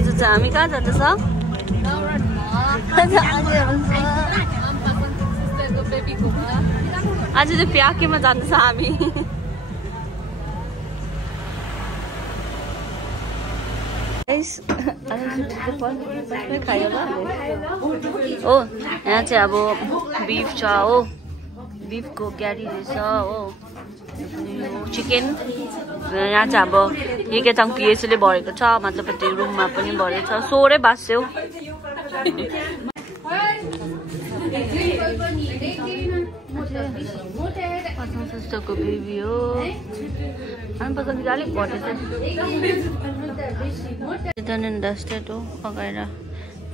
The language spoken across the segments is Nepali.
आज चाहिँ हामी कहाँ जाँदैछ? आज चाहिँ प्याकेमा जाँदैछ हामी। हो यहाँ चाहिँ अब बिफ छ हो, बिफको क्यारी रहेछ हो, चिकन। यहाँ चाहिँ अब एकैचङ पिएसले भरेको छ, माथिल्लोपट्टि रुममा पनि भरेको छ, सोरै बास्यो। जस्तोको बेबी हो, अनि पछाडि अलिक भटेछ। डन एन्ड डस्टेड हो, अगाएर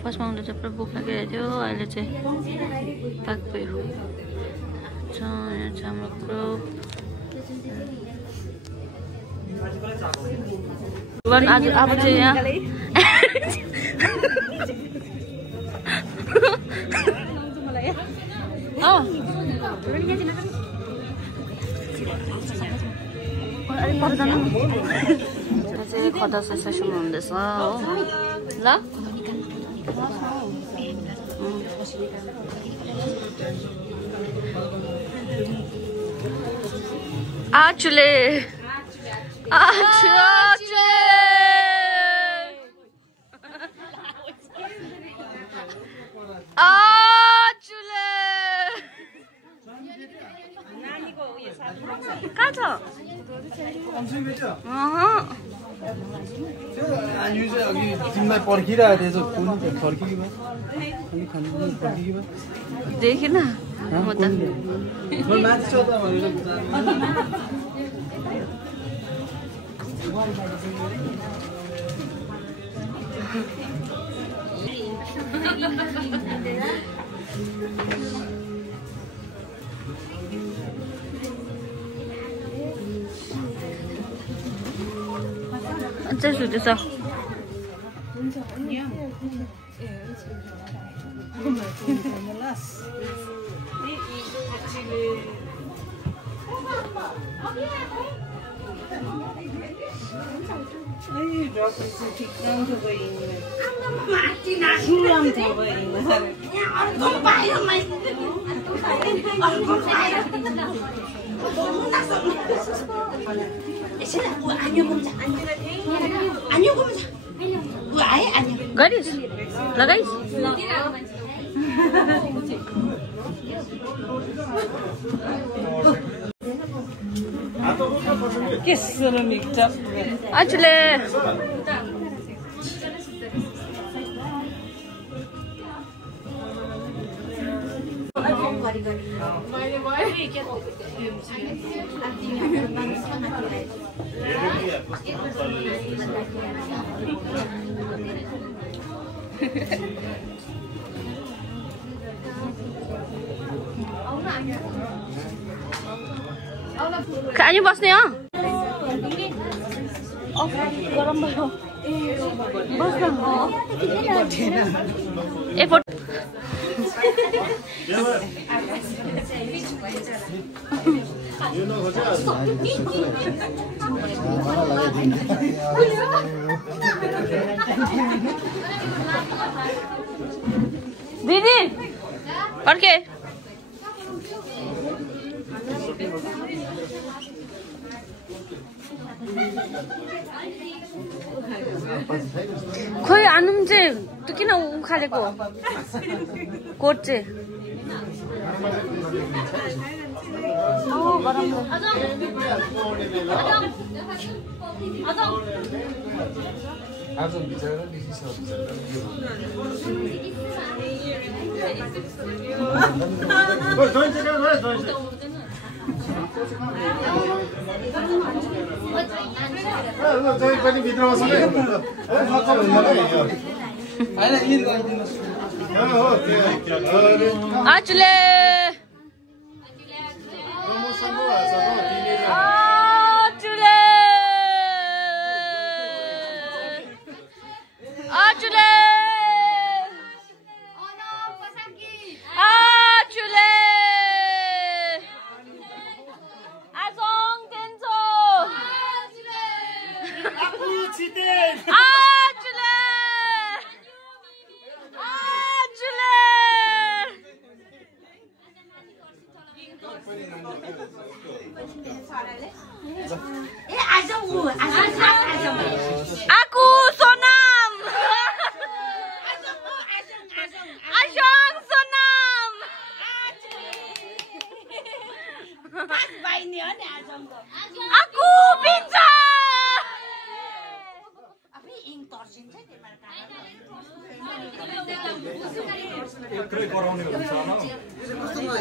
फर्स्टमा आउँदा चाहिँ पुरा भोक लागिरहेको थियो, अहिले चाहिँ पाक भयो। यहाँ चाहिँ हाम्रो ग्रुप आज अब चाहिँ यहाँ चाहिँ खदा सेसन हुँदैछ हो ल। आचुले कहाँ छ? देखिन म त अझै सुतेछ। गरिस् लगाइस् आचुले खानी बस्ने हो गरम भयो बस्न ए फोटो दीदी अर्के खोइ आनुम चाहिँ तँ किन उखालेको कोट चाहिँ आचुले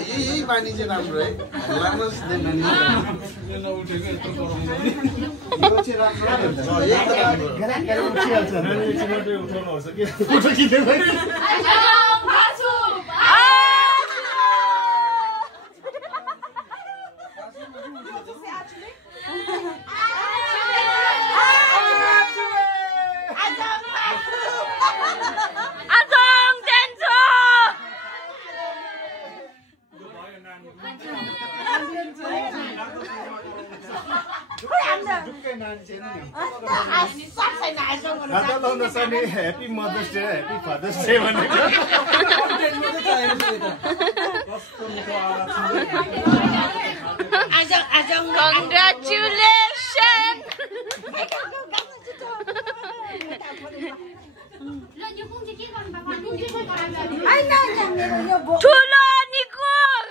यही बानी चाहिँ राम्रो है लामोस् Happy Mother's Day, Happy Father's Day. Congratulations! Chula Nikong!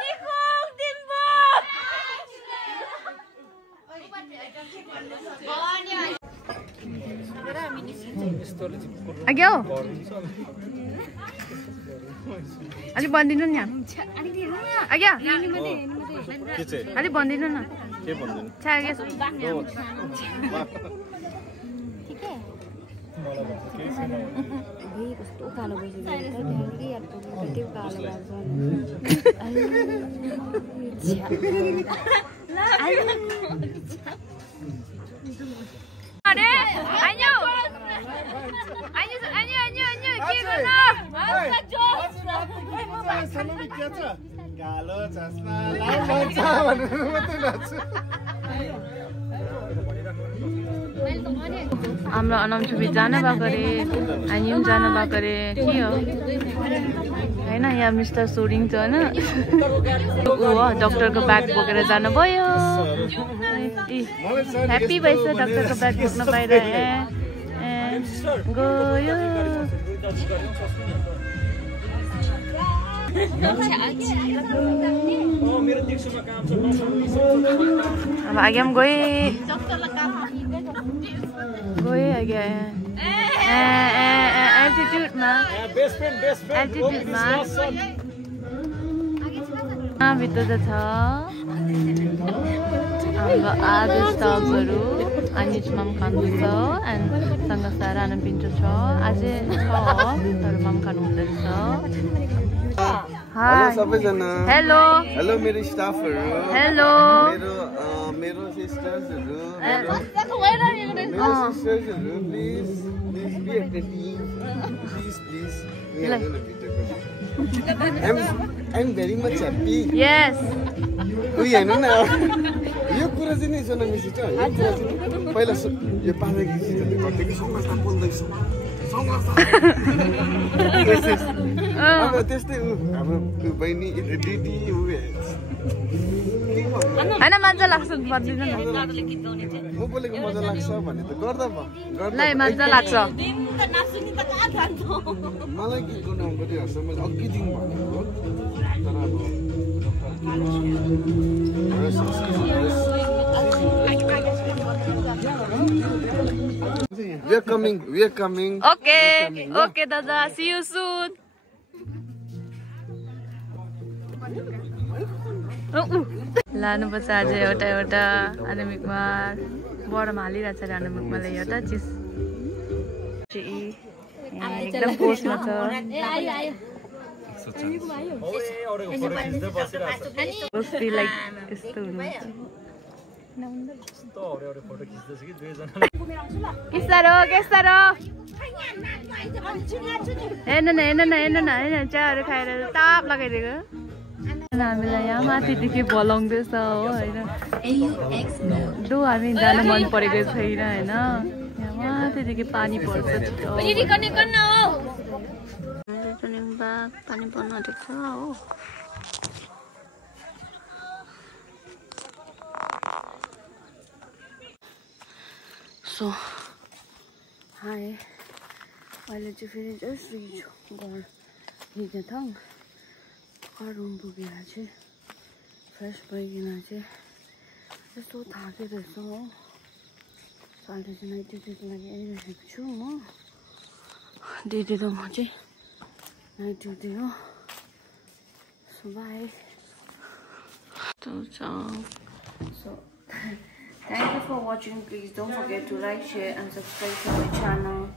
Nikong Dimbo! Agyo. Ali bandinu ni. Agyo. Ali bandinu na. के भन्दैन Cha agyo. ठीक है भाई कस्तो कालो भइसक्यो त ढ्याङ्गी यार त्यो कालो अरे आइयो के गर्नु कालो चस्मा लाउँछ भनेर मात्रै नाच्छु हाम्रो अनम छुबी जान भएको रे अनि पनि जान भएको रे के हो हैन यहाँ मिस्टर सोरिङ छ हैन ऊ हो डाक्टरको ब्याग बोकेर जानु भयो ह्याप्पी भइस डाक्टरको ब्याग बोक्न पाएर गयो अब आगे हम गए आगे एल्टिट्युड मा भित्र त छ हाम्रो आधा स्टपहरू अनिजमा पनि खानुहुन्छ एन्ड सँग सारा अनि पिन्टो छ अझै छ तर माम खानु हुँदैछ हेलो सबैजना हेलो हेलो मेरो स्टाफहरु हेलो मेरो सिस्टर्सहरु मेरो सिस्टर्सहरु please be at the team please I'm very much happy. Yes. उही हेर्नु न यो कुरा चाहिँ नि सुन मिस छ यो कुरा चाहिँ पहिला यो पानी गीतले गर्दै कि संगठन बोल्दै छ अब त्यस्तै हाम्रो बहिनी दिदी हैन मजा लाग्छ भन्दिन न म बोलेको मजा लाग्छ भने त गर्दा भयो गर्दा ल मजा लाग्छ मलाई गीत गाउन मन परिरहेछ मैले अघि दिन भनेको तर अब we are coming okay dada see you soon लानु पर्छ आज एउटा एउटा आनुमिकमा बडमा हालिरहेछ रे आनुमिकमाले एउटा चिज एकदम पोस्टमा छ कस्तो लाइक यस्तो हुनुहुन्छ हेर्नु न चियाहरू खाएर ताप लगाइदिएको हामीलाई यहाँ माथिदेखि बोलाउँदैछ हो होइन जो हामी जान मन परेको छैन होइन यहाँ माथिदेखि पानी पर्छ पानी पर्न आँटेको छ हो सो हाय अहिले चाहिँ फेरि जस्ट रिच घर हिँड्थाङ रुम पुगेर चाहिँ फ्रेस भइकन चाहिँ यस्तो थाकेको रहेछ हो अहिले चाहिँ नाइट ड्युटीको लागि आइरहेको छु म दिदी र म चाहिँ नाइट ड्युटी हो so by so thank you for watching. Please don't forget to like, share and subscribe to my channel.